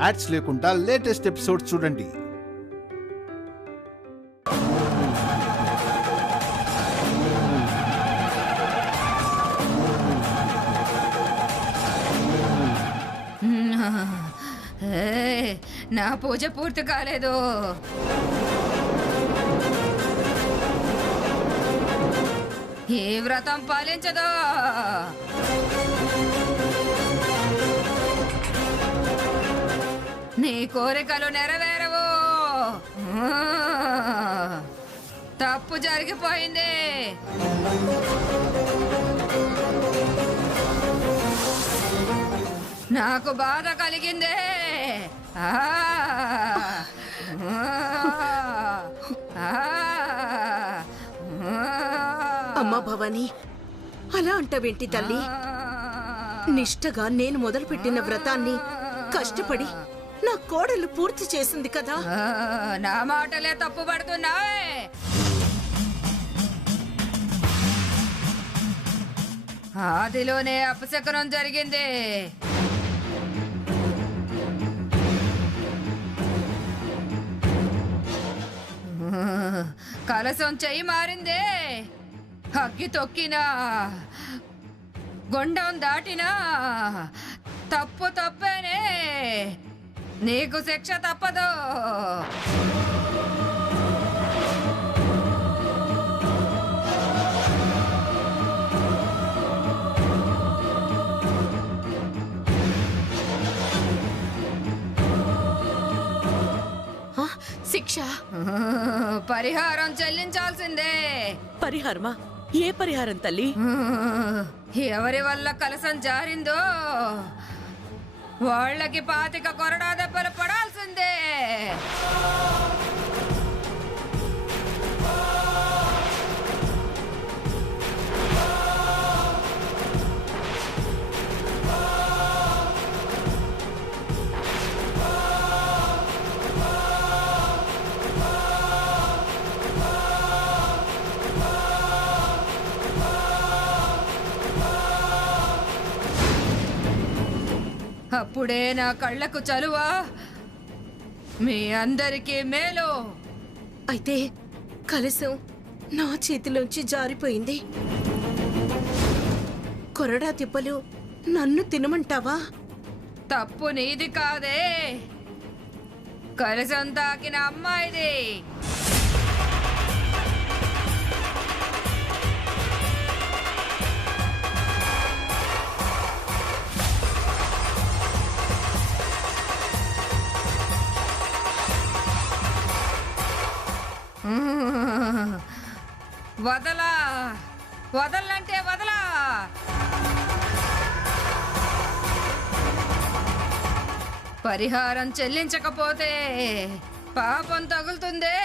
Ads లేకుండా latest episodes చూడండి. నా పూజ పూర్తి కాలేదు. ఏ వ్రతం పాలించదో. నీ కోరికలు నెరవేరవు. తప్పు జరిగిపోయింది. నాకు బాధ కలిగిందే. అమ్మా భవానీ, అలా అంటావేంటి తల్లి? నిష్టగా నేను మొదలుపెట్టిన వ్రతాన్ని కష్టపడి నా కోడలు పూర్తి చేసింది కదా. నా మాటలే తప్పు పడుతున్నావే. ఆదిలోనే అపశకనం జరిగింది. కలసం చెయ్యి మారిందే. అగ్గి తొక్కినా, గుండం దాటినా తప్పు తప్పేనే. నీకు శిక్ష తప్పదు. శిక్ష, పరిహారం చెల్లించాల్సిందే. పరిహారమా? ఏ పరిహారం తల్లి? ఎవరి వల్ల కలసం జారిందో వాళ్ళకి 25 కొరడా దెబ్బలు పడాల్సిందే. అప్పుడే నా కళ్ళకు చలువా, మీ అందరికీ మేలు. అయితే కలసం నా చేతిలోంచి జారిపోయింది. కొరడా తిప్పలు నన్ను తినమంటావా? తప్పు నీది కాదే, కలసం తాకిన అమ్మాయిది. వదలా, వదలంటే వదలా. పరిహారం చెల్లించకపోతే పాపం తగులుతుందే.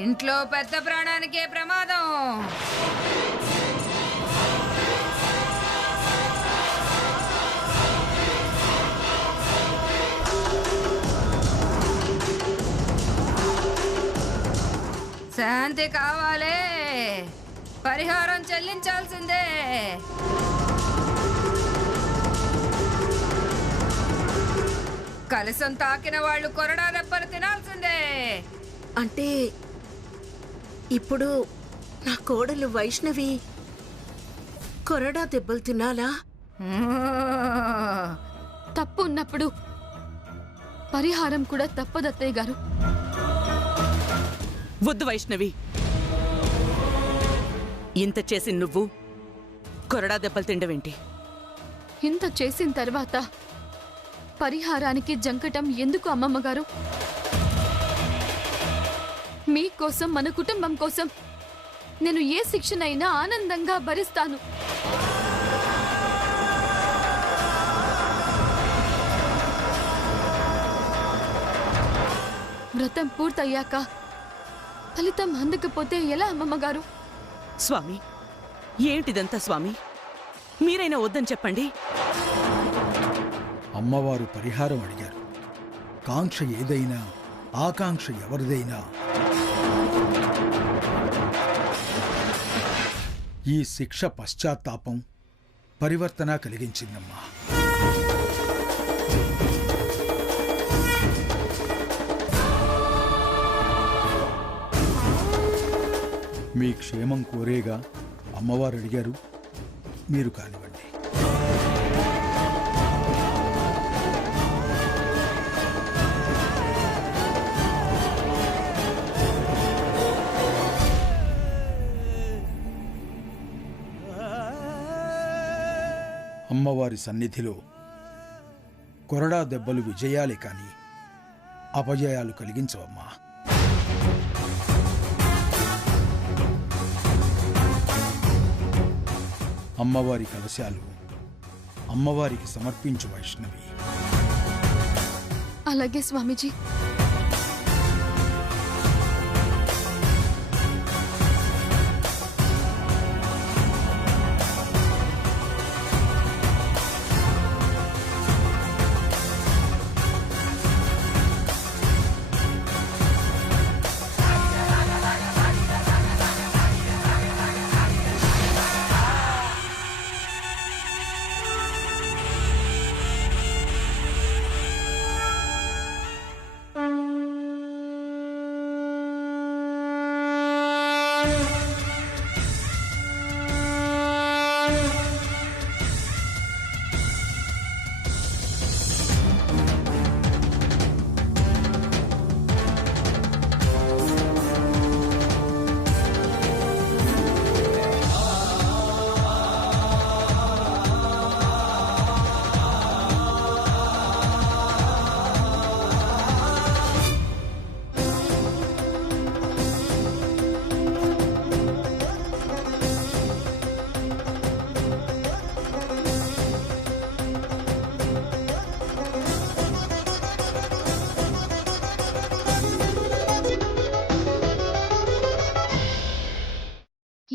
ఇంట్లో పెద్ద ప్రాణానికే ప్రమాదం. శాంతి కావాలే, పరిహారం చెల్లించాల్సిందే. కలసం తాకిన వాళ్ళు కొరడా దెబ్బలు తినాల్సిందే. అంటే ఇప్పుడు నా కోడలు వైష్ణవి కొరడా దెబ్బలు తినాలా? తప్పు ఉన్నప్పుడు పరిహారం కూడా తప్పదత్తయ్య గారు. వద్దు వైష్ణవి, ఇంత చేసి నువ్వు కొరడా దెబ్బలు తిండవేంటి? ఇంత చేసిన తర్వాత పరిహారానికి జంకటం ఎందుకు అమ్మమ్మగారు? మీకోసం, మన కుటుంబం కోసం నేను ఏ శిక్షనైనా ఆనందంగా భరిస్తాను. వ్రతం పూర్తయ్యాక ఫలితం అందకపోతే ఎలా అమ్మమ్మగారు? స్వామి, ఏమిటిదంతా స్వామి? మీరైనా వద్దని చెప్పండి. అమ్మవారు పరిహారం అడిగారు. కాంక్ష ఏదైనా, ఆకాంక్ష ఎవరిదైనా ఈ శిక్ష పశ్చాత్తాపం, పరివర్తన కలిగించిందమ్మా. మీ క్షేమం కోరేగా అమ్మవారు అడిగారు, మీరు కానివ్వండి. అమ్మవారి సన్నిధిలో కొరడా దెబ్బలు విజయాలే కాని అపజయాలు కలిగించవమ్మా. అమ్మవారి కలశాలు అమ్మవారికి సమర్పించు వైష్ణవి. అలాగే స్వామీజీ.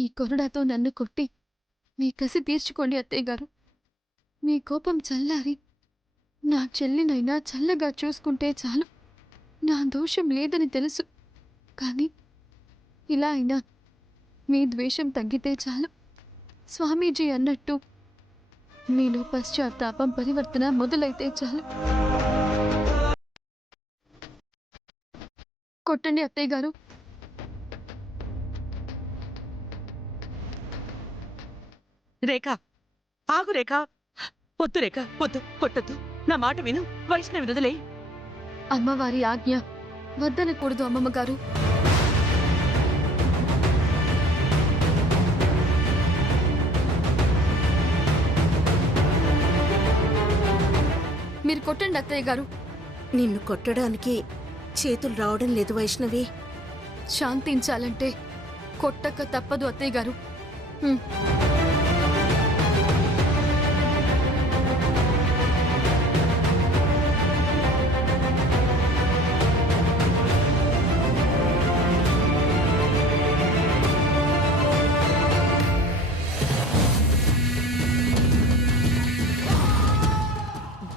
ఈ కొరడాతో నన్ను కొట్టి మీ కసి తీర్చుకోండి అత్తయ్య గారు. మీ కోపం చల్లారి నా చెల్లినైనా చల్లగా చూసుకుంటే చాలు. నా దోషం లేదని తెలుసు, కానీ ఇలా అయినా మీ ద్వేషం తగ్గితే చాలు. స్వామీజీ అన్నట్టు మీలో పశ్చాత్తాపం, పరివర్తన మొదలైతే చాలు. కొట్టండి అత్తయ్య గారు. రేఖ, ఆగు రేఖ. పొద్దు రేఖ, పొద్దు, కొట్టద్దు. నా మాట విను. వైష్ణవి వదిలే. అమ్మవారి ఆజ్ఞ, వద్దనకూడదు అమ్మమ్మ గారు. మీరు కొట్టండి అత్తయ్య గారు. నిన్ను కొట్టడానికి చేతులు రావడం లేదు వైష్ణవి. శాంతించాలంటే కొట్టక తప్పదు అత్తయ్య గారు.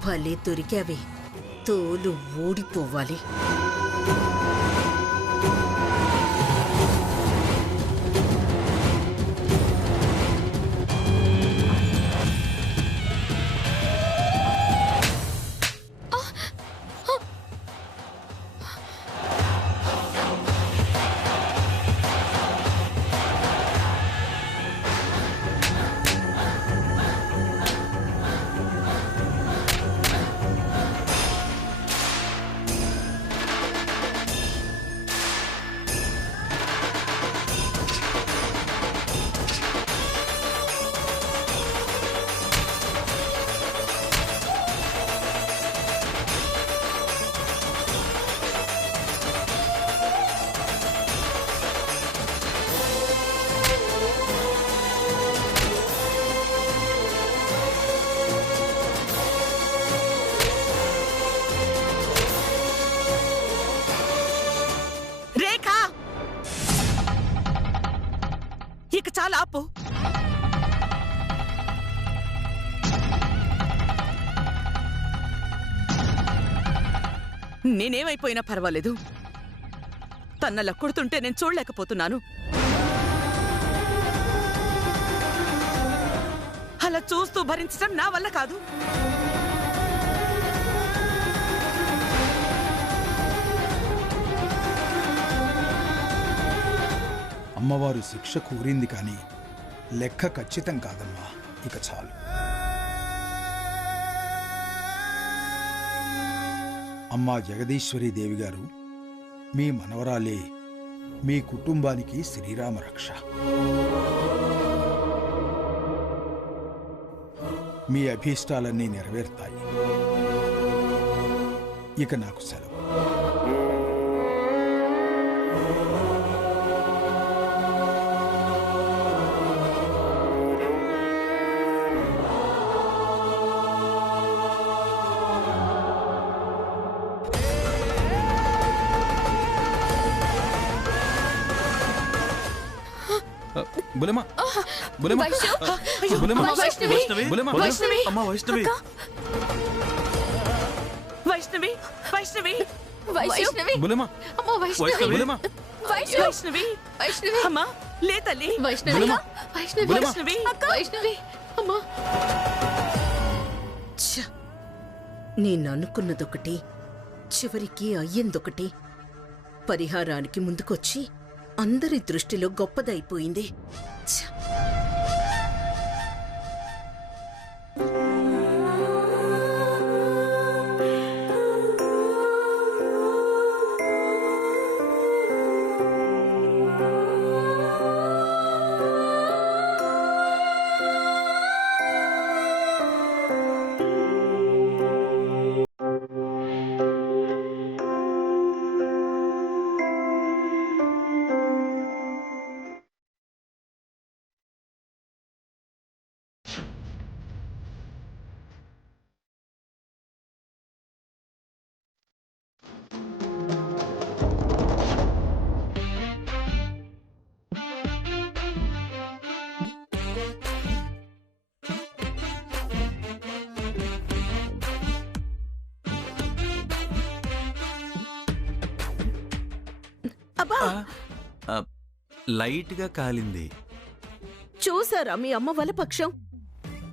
భలే దొరికావే, తోలు ఊడిపోవాలి. ఇక చాలా ఆపు. నేనేమైపోయినా పర్వాలేదు. తన్నలా కొడుతుంటే నేను చూడలేకపోతున్నాను. చూస్తూ భరించడం నా వల్ల కాదు. అమ్మవారు శిక్ష కూరింది కానీ లెక్క ఖచ్చితం కాదమ్మా. ఇక చాలు. అమ్మా జగదీశ్వరి దేవి గారు, మీ మనవరాలే మీ కుటుంబానికి శ్రీరామ రక్ష. మీ అభీష్టాలన్నీ నెరవేరుతాయి. ఇక నాకు సెలవు. బులమా బులమా బులమా బులమా అమ్మా వైష్ణవి వైష్ణవి వైష్ణవి వైష్ణవి బులమా అమ్మా వైష్ణవి బులమా వైష్ణవి వైష్ణవి అమ్మా లే తల్లి. వైష్ణవి బులమా వైష్ణవి వైష్ణవి వైష్ణవి అమ్మా. ఛ! నేను అనుకున్నదొకటి, చివరికి అయ్యిందొకటి. పరిహారానికి ముందుకొచ్చి అందరి దృష్టిలో గొప్పదైపోయింది. ఛ! అబ్బా! లైట్ గా కాలింది. చూసారా మీ అమ్మ వాళ్ళ పక్షం?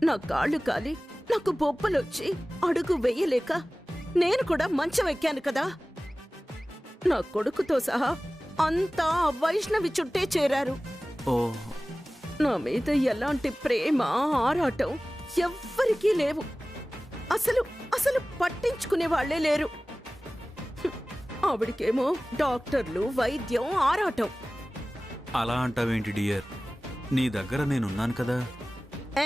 నా కాళ్ళు కాలి నాకు బొబ్బలొచ్చి అడుగు వెయ్యలేక నేను కూడా మంచం ఎక్కాను కదా. నా కొడుకుతో సహా అంతా ఆ వైష్ణవి చుట్టే చేరారు. ఓ నా మీద ఎలాంటి ప్రేమ ఆరాటం ఎవ్వరికీ లేవు. అసలు అసలు పట్టించుకునే వాళ్లే లేరు. ఆవిడికేమో డాక్టర్లు, వైద్యం, ఆరాటం. అలా అంటావేంటి డియర్? నీ దగ్గర నేనున్నాను కదా. ఏ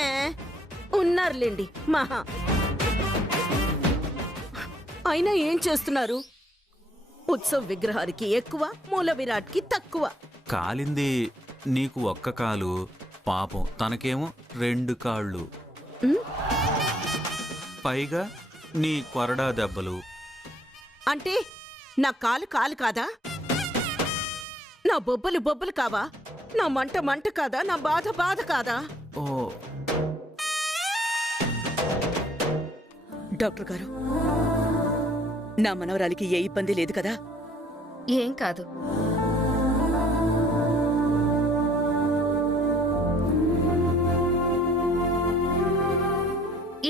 ఉన్నారులేండి మహా. అయినా ఏం చేస్తున్నారు? ఉత్సవ్ విగ్రహానికి ఎక్కువ, మూల విరాట్కి తక్కువ. కాలింది నీకు ఒక్క కాలు, పాపం తనకేమో 2 కాళ్ళు. ఉమ్, పైగా నీ కొరడా దెబ్బలు. అంటే నా కాలు కాలు కాదా? నా బొబ్బలు బొబ్బలు కావా? నా మంట మంట కాదా? నా బాధ బాధ కాదా? ఓ డాక్టర్ గారు, నా మనవరాలికి ఏ ఇబ్బంది లేదు కదా? ఏం కాదు.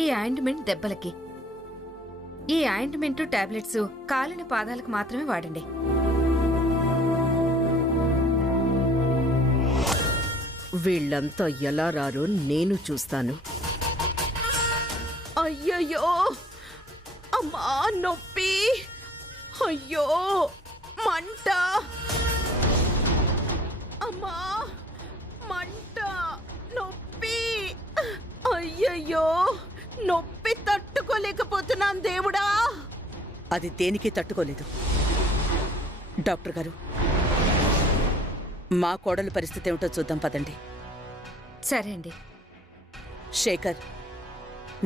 ఈ ఆయింట్మెంట్ దెబ్బలకి, ఈ ఆయింట్మెంట్ టాబ్లెట్స్ కాలిన పాదాలకు మాత్రమే వాడండి. వీళ్ళంతా ఎలా రారో నేను చూస్తాను. అయ్యయ్యో, అమ్మా నొప్పి, అయ్యో మంట, అమ్మా మంట, నొప్పి, అయ్యయ్యో నొప్పి తట్టుకోలేకపోతున్నాను దేవుడా. అది దేనికి తట్టుకోలేదు. డాక్టర్ గారు, మా కోడలు పరిస్థితి ఏమిటో చూద్దాం పదండి. సరే అండి. శేఖర్,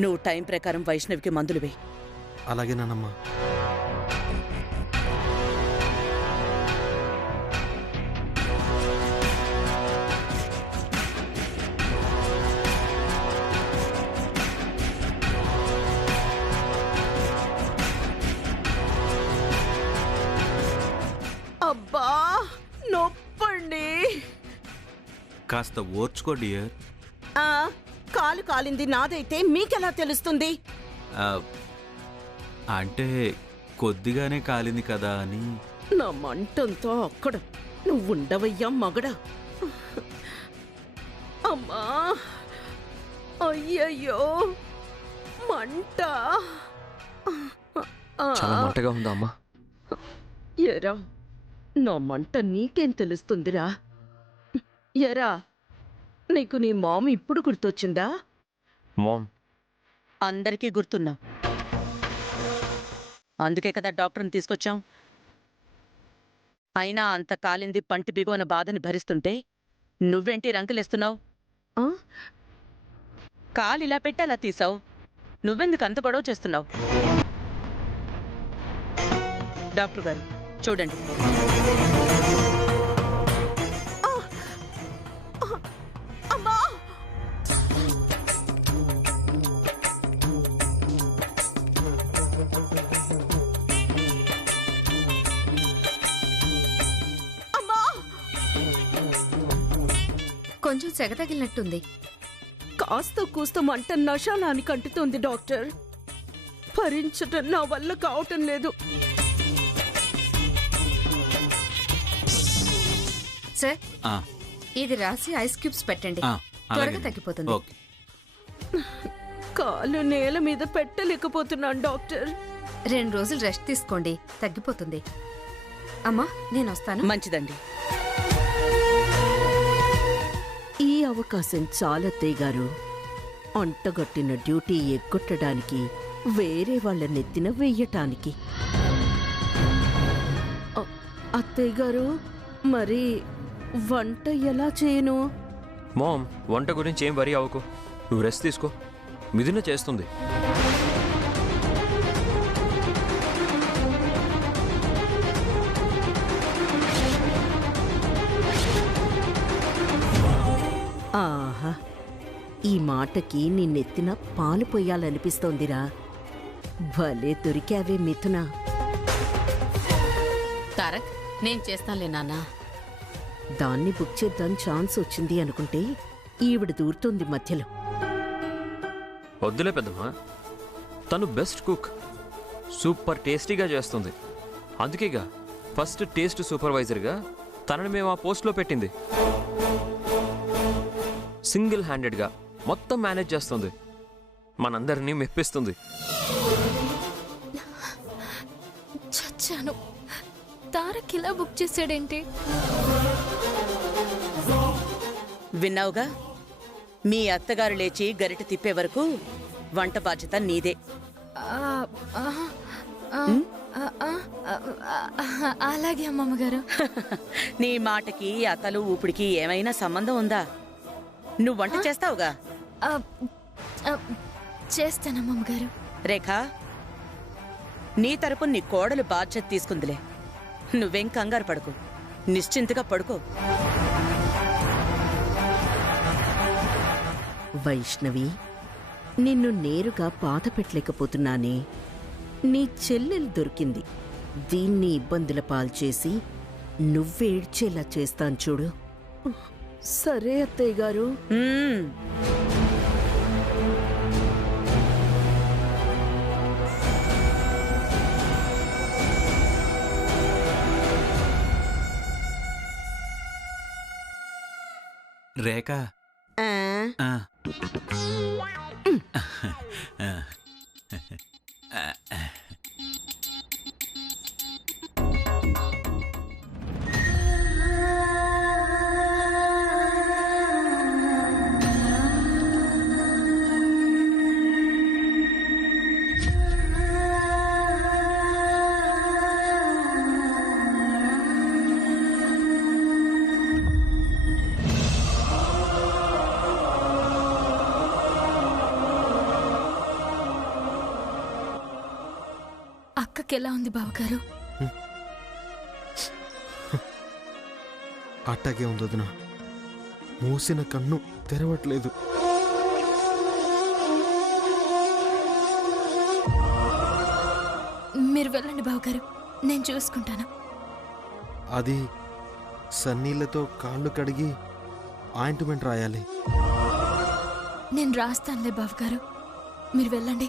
నువ్వు టైం ప్రకారం వైష్ణవికి మందులు వేయి. అలాగేనమ్మా. అబ్బా నొప్పండి. కాస్త ఓర్చుకో డియర్. ఆ కాలు కాలింది నాదైతే మీకెలా తెలుస్తుంది? ఆ, అంటే కొద్దిగానే కాలింది కదా అని. నా మంటంతో అక్కడ నువ్వుండవయ్యా మగడా. అమ్మా, అయ్యయ్యో మంట. చాలా మంటగా ఉందా అమ్మా? ఎరా, నా మంట నీకేం తెలుస్తుందిరా? ఎరా, నీకు నీ మామ ఇప్పుడు గుర్తొచ్చిందా? మామ్, అందరికీ గుర్తున్నాం. అందుకే కదా డాక్టర్ని తీసుకొచ్చాం. అయినా అంత కాలింది పంటి బిగువన బాధని భరిస్తుంటే నువ్వేంటి రంకులేస్తున్నావు? ఆ? కాలు ఇలా పెట్టి అలా తీసావు. నువ్వెందుకు అంత గొడవ చేస్తున్నావు? డాక్టర్ గారు చూడండి. అమ్మా! అమ్మా! కొంచెం సెగ తగిలినట్టుంది. కాస్త కూస్త మంట నశాలానికి అంటుతోంది డాక్టర్. భరించటం నా వల్ల కావటం లేదు. సార్, ఆ, ఇది రాసి ఐస్ క్యూబ్స్ పెట్టండి. ఆ, త్వరగా అలాగే. తగ్గిపోతుంది. ఓకే. కాలు నేల మీద పెట్టలేకపోతున్నాను డాక్టర్. 2 రోజులు రెస్ట్ తీసుకోండి, తగ్గిపోతుంది. అమ్మా, నేను వస్తాను. మంచిదండి. ఈ అవకాశం చాలత్తయ్య గారు. అంటగట్టిన డ్యూటీ ఎగ్గొట్టడానికి, వేరే వాళ్ళ నెత్తిన వెయ్యటానికి. అత్తయ్య గారు, మరి వంట ఎలా చేయను? మామ్, వంట గురించి ఏం వరి అవ్వకు. నువ్వు రెస్ట్ తీసుకో, మిథున చేస్తుంది. ఆహా, ఈ మాటకి నిన్నెత్తిన పాలు పొయ్యాలనిపిస్తోందిరా. భలే దొరికావే మిథున. తారక్, నేను చేస్తానులే నాన్న. దాన్ని బుక్ చేద్దాం ఛాన్స్ వచ్చింది అనుకుంటే ఈవిడ దూరుతోంది మధ్యలో. వద్దులే పెద్దమ్మా, తను బెస్ట్ కుక్, సూపర్ టేస్టీగా చేస్తుంది. అందుకేగా ఫస్ట్ టేస్ట్ సూపర్వైజర్గా తనని మేము ఆ పోస్ట్లో పెట్టింది. సింగిల్ హ్యాండెడ్గా మొత్తం మేనేజ్ చేస్తుంది, మనందరినీ మెప్పిస్తుంది. చచ్చాను. తారక్ ఇలా బుక్ చేశాడేంటి? విన్నావుగా, మీ అత్తగారు లేచి గరిట తిప్పే వరకు వంట బాధ్యత నీదే. అలాగే అమ్మమ్మగారు. నీ మాటకి అతలు ఊపిడికి ఏమైనా సంబంధం ఉందా? నువ్వు వంట చేస్తావుగా. చేస్తానమ్మమ్మగారు. రేఖా, నీ తరపు నీ కోడలు బాధ్యత తీసుకుందిలే. నువ్వేం కంగారు పడుకో, నిశ్చింతగా పడుకో. వైష్ణవి, నిన్ను నేరుగా బాధ పెట్టలేకపోతున్నానే. నీ చెల్లెలు దొరికింది, దీన్ని ఇబ్బందుల పాల్చేసి నువ్వేడ్చేలా చేస్తాను చూడు. సరే అత్తయ్య గారు. రేఖ. ఆ. అక్కకి ఎలా ఉంది బావగారు? అట్టాగే ఉంది వదినా. మూసిన కన్ను తెరవట్లేదు. మీరు వెళ్ళండి బావగారు, నేను చూసుకుంటాను. అది సన్నీళ్లతో కాళ్ళు కడిగి ఆయింట్మెంట్ రాయాలి. నేను రాస్తానులే బావగారు, మీరు వెళ్ళండి.